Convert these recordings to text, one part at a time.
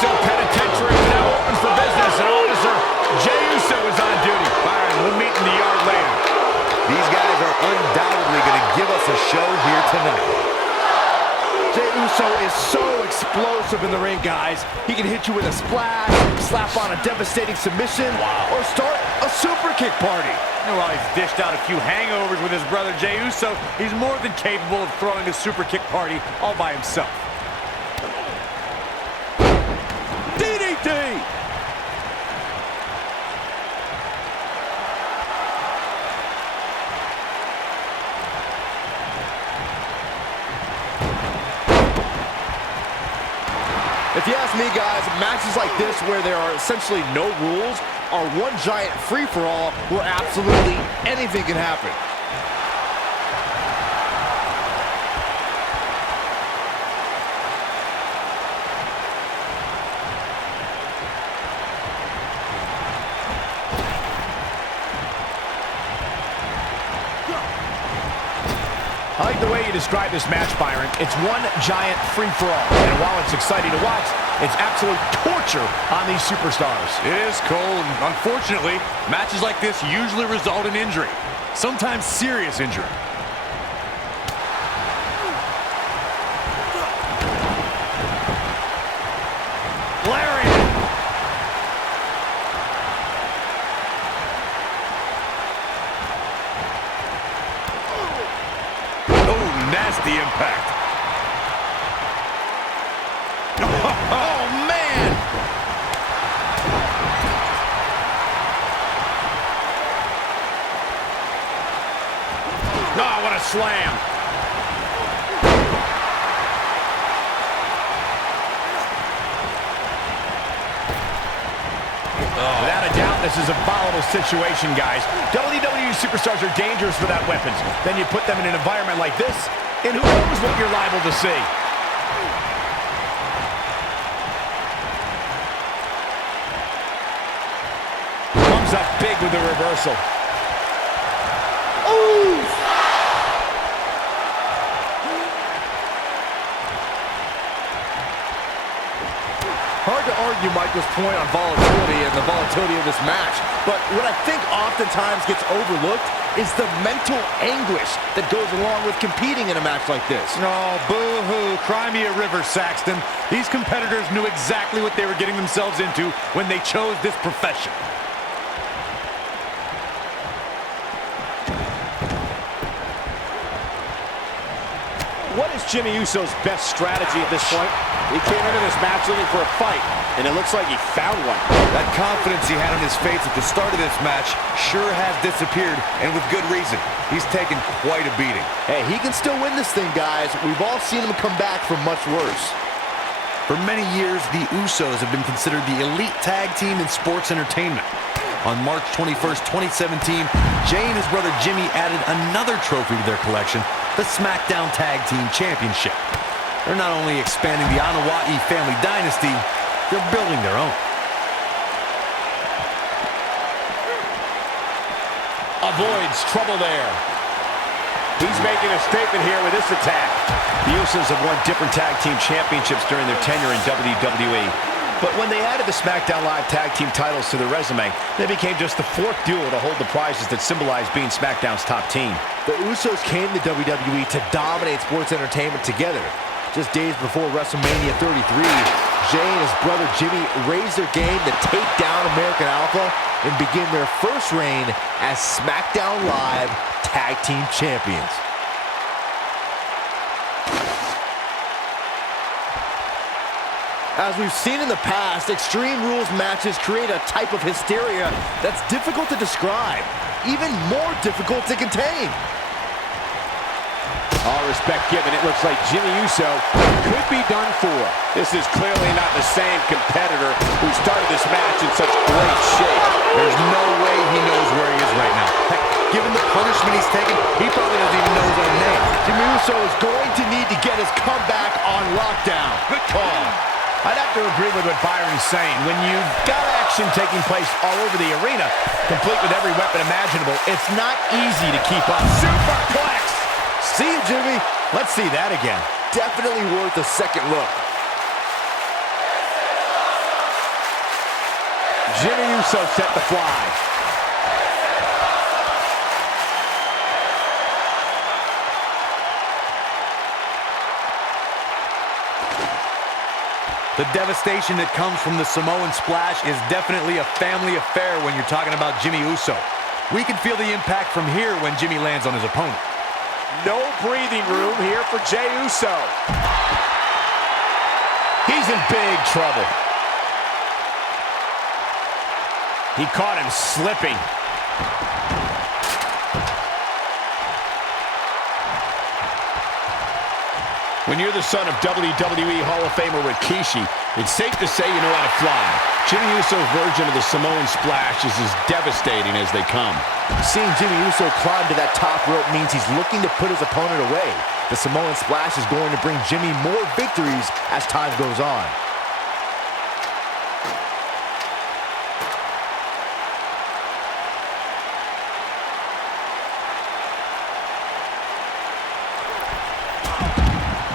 Uso penitentiary is now open for business, and Officer Jey Uso is on duty. Byron, we'll meet in the yard later. These guys are undoubtedly going to give us a show here tonight. Jey Uso is so explosive in the ring, guys. He can hit you with a splash, slap on a devastating submission, or start a super kick party. And while he's dished out a few hangovers with his brother Jey Uso, he's more than capable of throwing a super kick party all by himself. DDT! If you ask me, guys, matches like this where there are essentially no rules are one giant free-for-all where absolutely anything can happen. I like the way you describe this match, Byron. It's one giant free-for-all. And while it's exciting to watch, it's absolute torture on these superstars. It is, Cole, and unfortunately, matches like this usually result in injury. Sometimes serious injury. Nasty impact. Oh, man! Oh, what a slam. Without a doubt, this is a volatile situation, guys. WWE superstars are dangerous without weapons. Then you put them in an environment like this, and who knows what you're liable to see. Comes up big with the reversal. Ooh! Hard to argue Michael's point on volatility and the volatility of this match, but what I think oftentimes gets overlooked is the mental anguish that goes along with competing in a match like this. Oh, boo-hoo. Cry me a river, Saxton. These competitors knew exactly what they were getting themselves into when they chose this profession. What is Jimmy Uso's best strategy at this point? He came into this match looking for a fight, and it looks like he found one. That confidence he had on his face at the start of this match sure has disappeared, and with good reason. He's taken quite a beating. Hey, he can still win this thing, guys. We've all seen him come back from much worse. For many years, the Usos have been considered the elite tag team in sports entertainment. On March 21st, 2017, Jey and his brother Jimmy added another trophy to their collection, the SmackDown Tag Team Championship. They're not only expanding the Wwe family dynasty, they're building their own. Avoids trouble there. He's making a statement here with this attack. The Usos have won different tag team championships during their tenure in WWE. But when they added the SmackDown Live tag team titles to their resume, they became just the fourth duo to hold the prizes that symbolize being SmackDown's top team. The Usos came to WWE to dominate sports entertainment together. Just days before WrestleMania 33, Jey and his brother Jimmy raised their game to take down American Alpha and begin their first reign as SmackDown Live Tag Team Champions. As we've seen in the past, Extreme Rules matches create a type of hysteria that's difficult to describe, even more difficult to contain. All respect given, it looks like Jimmy Uso could be done for. This is clearly not the same competitor who started this match in such great shape. There's no way he knows where he is right now. Heck, given the punishment he's taken, he probably doesn't even know his own name. Jimmy Uso is going to need to get his comeback on lockdown. Good call. I'd have to agree with what Byron's saying. When you've got action taking place all over the arena, complete with every weapon imaginable, it's not easy to keep up. Superplex! See you, Jimmy. Let's see that again. Definitely worth a second look. Jimmy Uso set to fly. The devastation that comes from the Samoan splash is definitely a family affair when you're talking about Jimmy Uso. We can feel the impact from here when Jimmy lands on his opponent. No breathing room here for Jey Uso. He's in big trouble. He caught him slipping. When you're the son of WWE Hall of Famer Rikishi, it's safe to say you know how to fly. Jimmy Uso's version of the Samoan splash is as devastating as they come. Seeing Jimmy Uso climb to that top rope means he's looking to put his opponent away. The Samoan splash is going to bring Jimmy more victories as time goes on.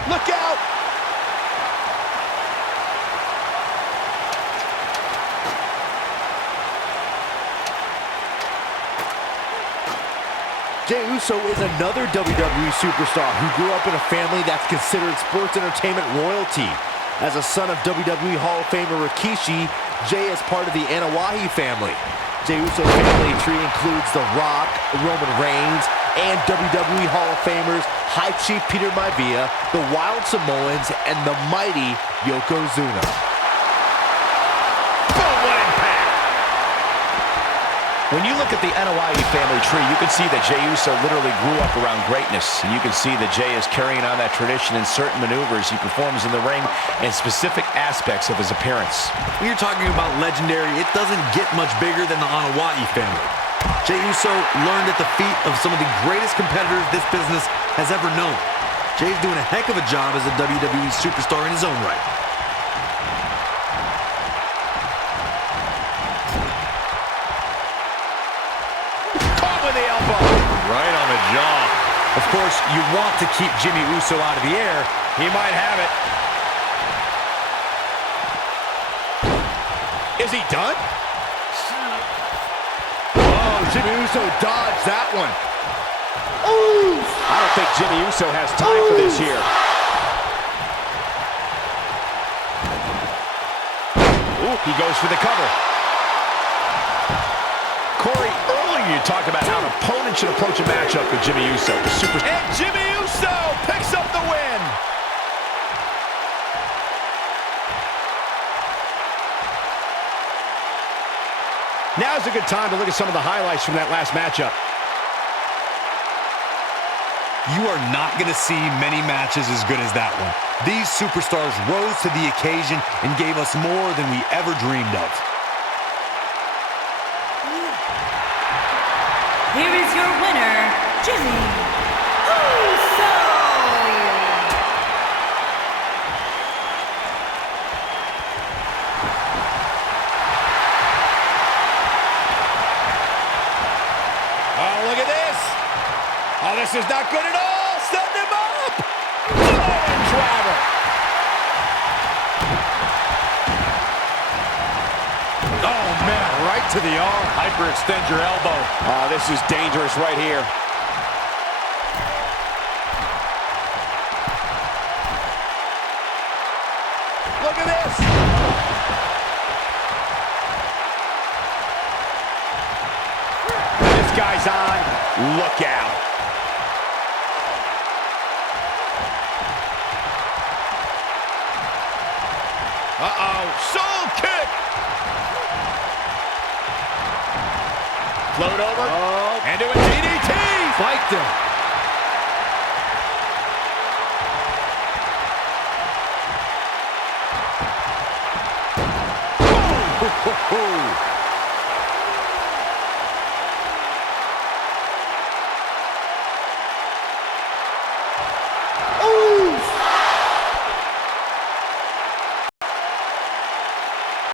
Look out! Jey Uso is another WWE superstar who grew up in a family that's considered sports entertainment royalty. As a son of WWE Hall of Famer Rikishi, Jey is part of the Anoa'i family. Jey Uso's family tree includes The Rock, Roman Reigns, and WWE Hall of Famers High Chief Peter Maivia, the Wild Samoans, and the mighty Yokozuna. Boom, what impact! When you look at the Anoa'i family tree, you can see that Jey Uso literally grew up around greatness. And you can see that Jey is carrying on that tradition in certain maneuvers he performs in the ring and specific aspects of his appearance. When you're talking about legendary, it doesn't get much bigger than the Anoa'i family. Jey Uso learned at the feet of some of the greatest competitors this business has ever known. Jey's doing a heck of a job as a WWE superstar in his own right. Caught with the elbow. Right on the jaw. Of course, you want to keep Jimmy Uso out of the air. He might have it. Is he done? Oh, Jimmy Uso dodged that one. Ooh. I don't think Jimmy Uso has time for this here. Ooh, he goes for the cover. Corey, earlier you talked about how an opponent should approach a matchup with Jimmy Uso. And Jimmy Uso picks up the win. Now's a good time to look at some of the highlights from that last matchup. You are not going to see many matches as good as that one. These superstars rose to the occasion and gave us more than we ever dreamed of. Here is your winner, Jimmy Uso! Oh, look at this. Oh, this is not good at all. Set him up. Giant driver. Oh, man, right to the arm. Hyperextend your elbow. Oh, this is dangerous right here. Look at this. This guy's on. Look out. Uh-oh. Soul kick. Float over. Oh. And do a DDT. Spiked him.